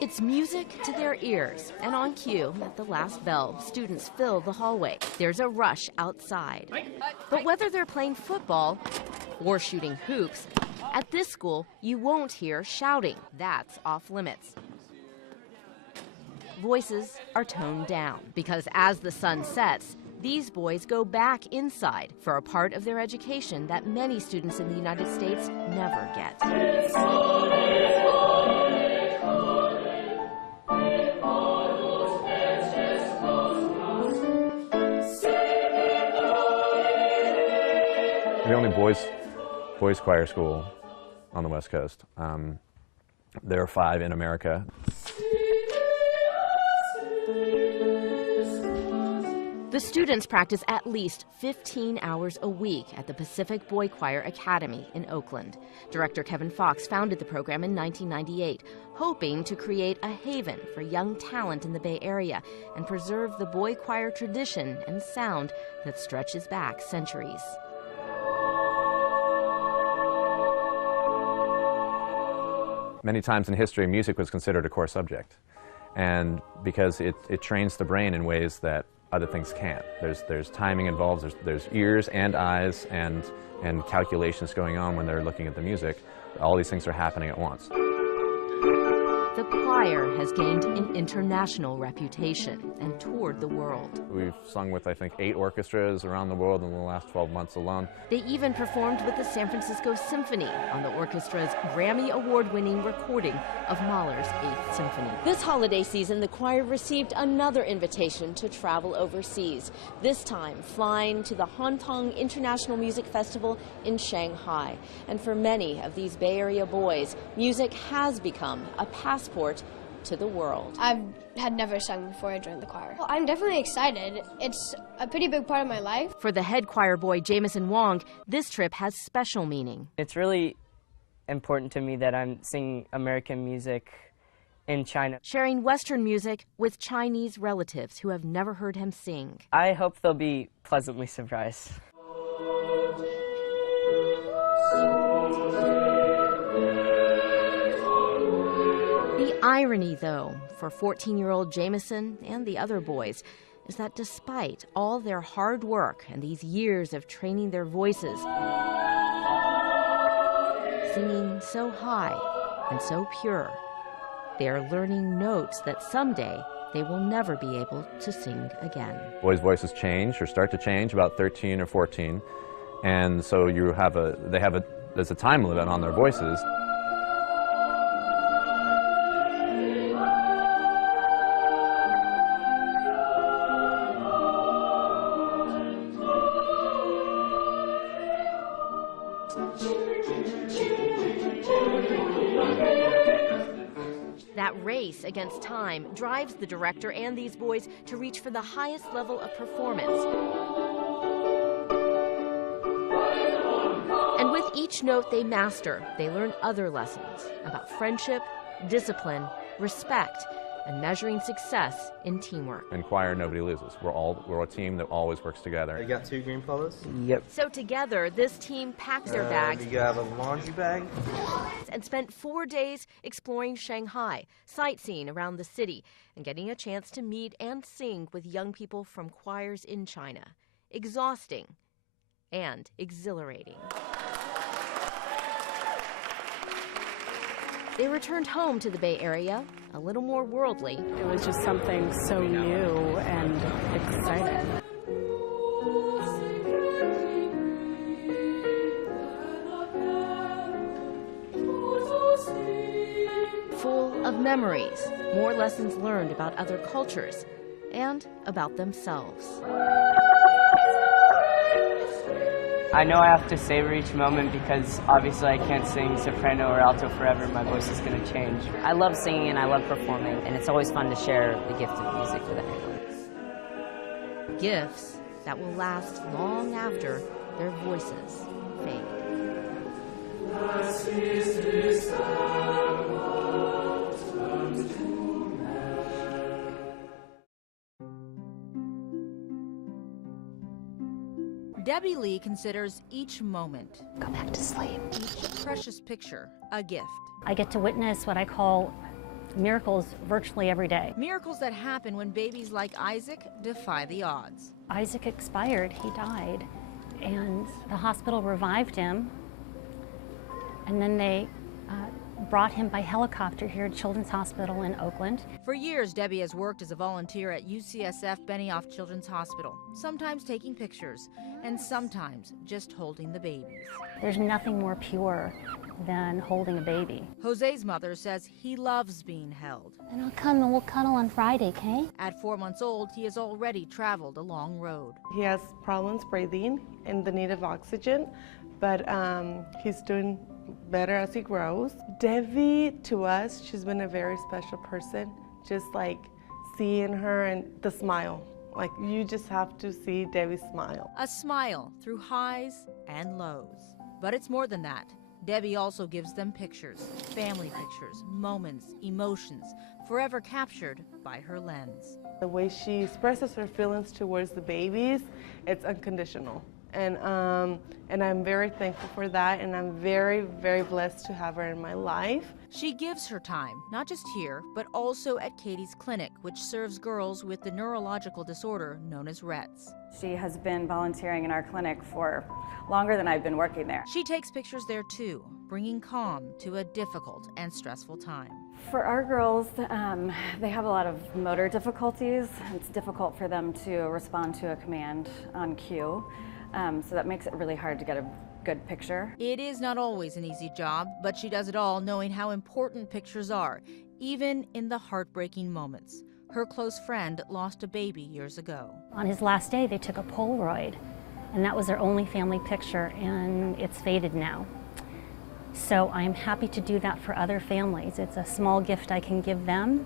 It's music to their ears, and on cue, at the last bell, students fill the hallway. There's a rush outside. But whether they're playing football or shooting hoops, at this school, you won't hear shouting. That's off limits. Voices are toned down because as the sun sets, these boys go back inside for a part of their education that many students in the United States never get. The only boys choir school on the West Coast. There are 5 in America. The students practice at least 15 hours a week at the Pacific Boy Choir Academy in Oakland. Director Kevin Fox founded the program in 1998, hoping to create a haven for young talent in the Bay Area and preserve the boy choir tradition and sound that stretches back centuries. Many times in history, music was considered a core subject, and because it trains the brain in ways that other things can't. There's timing involved, there's ears and eyes and calculations going on when they're looking at the music. All these things are happening at once. The choir has gained an international reputation and toured the world. We've sung with, I think, 8 orchestras around the world in the last 12 months alone. They even performed with the San Francisco Symphony on the orchestra's Grammy Award-winning recording of Mahler's 8th Symphony. This holiday season, the choir received another invitation to travel overseas, this time flying to the Hongkong International Music Festival in Shanghai. And for many of these Bay Area boys, music has become a passport to the world. I had never sung before I joined the choir. Well, I'm definitely excited. It's a pretty big part of my life. For the head choir boy, Jameson Wong, this trip has special meaning. It's really important to me that I'm singing American music in China. Sharing Western music with Chinese relatives who have never heard him sing. I hope they'll be pleasantly surprised. The irony, though, for 14-year-old Jameson and the other boys, is that despite all their hard work and these years of training their voices, singing so high and so pure, they are learning notes that someday they will never be able to sing again. Boys' voices change or start to change about 13 or 14, and so there's a time limit on their voices. That race against time drives the director and these boys to reach for the highest level of performance. And with each note they master, they learn other lessons about friendship, discipline, respect, and measuring success in teamwork. In choir, nobody loses. We're a team that always works together. You got 2 green colors? Yep. So together, this team packed their bags. You got a laundry bag? And spent 4 days exploring Shanghai, sightseeing around the city, and getting a chance to meet and sing with young people from choirs in China. Exhausting and exhilarating. They returned home to the Bay Area, a little more worldly. It was just something so new and exciting. Full of memories, more lessons learned about other cultures, and about themselves. I know I have to savor each moment because obviously I can't sing soprano or alto forever. My voice is going to change. I love singing and I love performing, and it's always fun to share the gift of music with everyone. Gifts that will last long after their voices fade. Debbie Lee considers each moment, Go back to sleep. each precious picture, a gift. I get to witness what I call miracles virtually every day. Miracles that happen when babies like Isaac defy the odds. Isaac expired, he died, and the hospital revived him, and then they brought him by helicopter here at Children's Hospital in Oakland. For years, Debbie has worked as a volunteer at UCSF Benioff Children's Hospital, sometimes taking pictures, and sometimes just holding the babies. There's nothing more pure than holding a baby. Jose's mother says he loves being held. And I'll come and we'll cuddle on Friday, okay? At 4 months old, he has already traveled a long road. He has problems breathing and the need of oxygen, but he's doing better as he grows. Debbie, to us, she's been a very special person. Just like seeing her and the smile. Like, you just have to see Debbie smile. A smile through highs and lows. But it's more than that. Debbie also gives them pictures, family pictures, moments, emotions, forever captured by her lens. The way she expresses her feelings towards the babies, it's unconditional. And I'm very thankful for that, and I'm very, very blessed to have her in my life. She gives her time, not just here, but also at Katie's clinic, which serves girls with the neurological disorder known as Rett's. She has been volunteering in our clinic for longer than I've been working there. She takes pictures there too, bringing calm to a difficult and stressful time. For our girls, they have a lot of motor difficulties. It's difficult for them to respond to a command on cue. So that makes it really hard to get a good picture. It is not always an easy job, but she does it all knowing how important pictures are, even in the heartbreaking moments. Her close friend lost a baby years ago. On his last day, they took a Polaroid, and that was their only family picture, and it's faded now. So I'm happy to do that for other families. It's a small gift I can give them.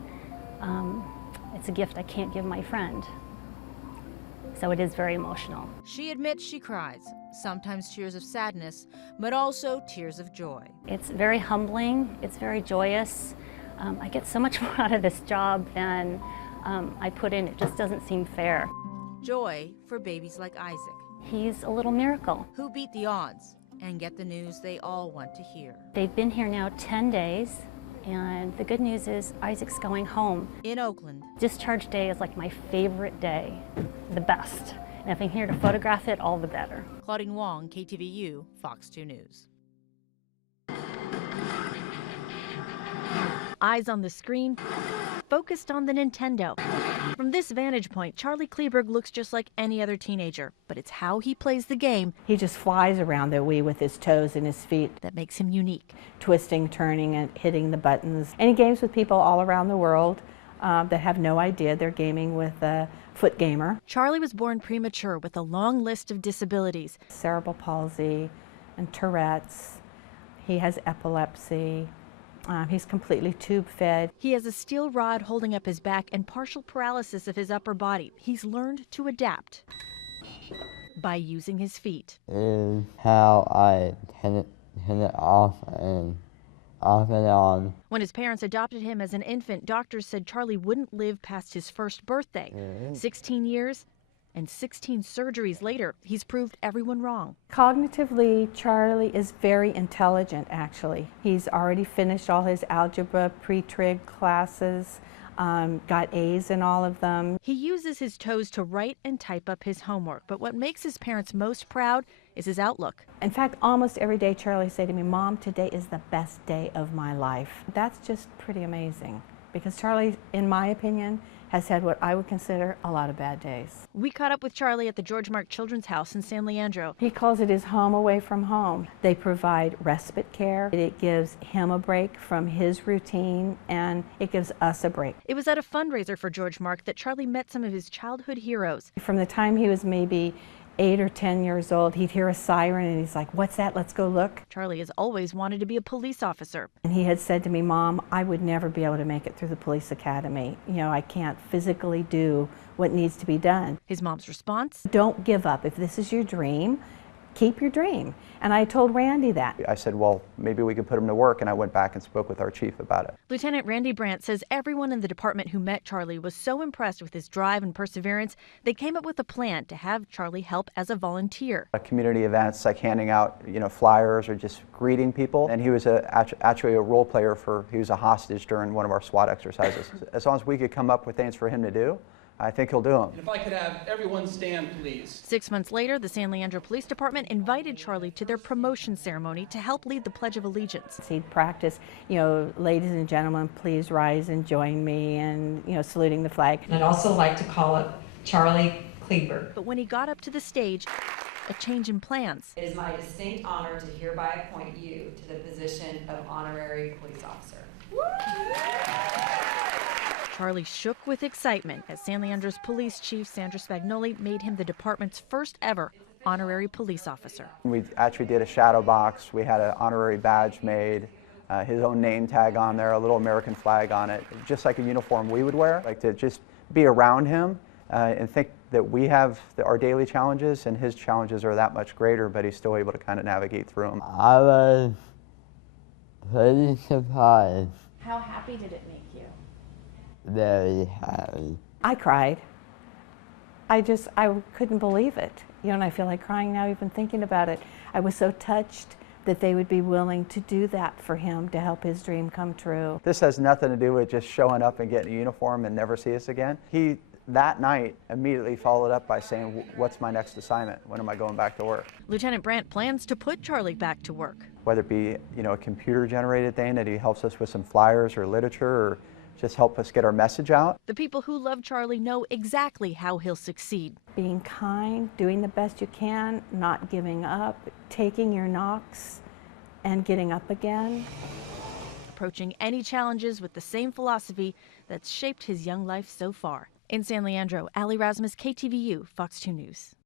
It's a gift I can't give my friend. So it is very emotional. She admits she cries, sometimes tears of sadness, but also tears of joy. It's very humbling, it's very joyous. I get so much more out of this job than I put in. It just doesn't seem fair. Joy for babies like Isaac. He's a little miracle. Who beat the odds and get the news they all want to hear. They've been here now 10 days. And the good news is Isaac's going home. In Oakland. Discharge day is like my favorite day, the best. And if I'm here to photograph it, all the better. Claudine Wong, KTVU, Fox 2 News. Eyes on the screen, focused on the Nintendo. From this vantage point, Charlie Kleberg looks just like any other teenager, but it's how he plays the game. He just flies around the Wii with his toes and his feet. That makes him unique. Twisting, turning, and hitting the buttons. And he games with people all around the world that have no idea they're gaming with a foot gamer. Charlie was born premature with a long list of disabilities. Cerebral palsy and Tourette's. He has epilepsy. He's completely tube-fed. He has a steel rod holding up his back and partial paralysis of his upper body. He's learned to adapt by using his feet. Is how I hit it off and on. When his parents adopted him as an infant, doctors said Charlie wouldn't live past his first birthday. 16 years and 16 surgeries later, he's proved everyone wrong. Cognitively, Charlie is very intelligent, actually. He's already finished all his algebra pre-trig classes, got A's in all of them. He uses his toes to write and type up his homework, but what makes his parents most proud is his outlook. In fact, almost every day Charlie say to me, "Mom, today is the best day of my life." That's just pretty amazing, because Charlie, in my opinion, has had what I would consider a lot of bad days. We caught up with Charlie at the George Mark Children's House in San Leandro. He calls it his home away from home. They provide respite care. It gives him a break from his routine, and it gives us a break. It was at a fundraiser for George Mark that Charlie met some of his childhood heroes. From the time he was maybe 8 or 10 years old, he'd hear a siren and he's like, "What's that? Let's go look." Charlie has always wanted to be a police officer. And he had said to me, "Mom, I would never be able to make it through the police academy. You know, I can't physically do what needs to be done." His mom's response? Don't give up. If this is your dream, keep your dream. And I told Randy that. I said, well, maybe we could put him to work, and I went back and spoke with our chief about it. Lieutenant Randy Brandt says everyone in the department who met Charlie was so impressed with his drive and perseverance, they came up with a plan to have Charlie help as a volunteer. Community events like handing out, flyers or just greeting people. And he was actually a role player he was a hostage during one of our SWAT exercises. As long as we could come up with things for him to do, I think he'll do them. And if I could have everyone stand, please. 6 months later, the San Leandro Police Department invited Charlie to their promotion ceremony to help lead the Pledge of Allegiance. He'd practice, ladies and gentlemen, please rise and join me, and, saluting the flag. And I'd also like to call up Charlie Kleber. But when he got up to the stage, a change in plans. It is my distinct honor to hereby appoint you to the position of honorary police officer. Charlie shook with excitement as San Leandro's police chief Sandra Spagnoli made him the department's first ever honorary police officer. We actually did a shadow box. We had an honorary badge made, his own name tag on there, a little American flag on it, just like a uniform we would wear. Like to just be around him and think that we have our daily challenges and his challenges are that much greater, but he's still able to kind of navigate through them. I was pretty surprised. How happy did it make you? Very happy. I cried. I couldn't believe it. And I feel like crying now even thinking about it. I was so touched that they would be willing to do that for him to help his dream come true. This has nothing to do with just showing up and getting a uniform and never see us again. He, that night, immediately followed up by saying, what's my next assignment? When am I going back to work? Lieutenant Brandt plans to put Charlie back to work. Whether it be, a computer-generated thing that he helps us with some flyers or literature or just help us get our message out. The people who love Charlie know exactly how he'll succeed. Being kind, doing the best you can, not giving up, taking your knocks and getting up again. Approaching any challenges with the same philosophy that's shaped his young life so far. In San Leandro, Allie Rasmus, KTVU, Fox 2 News.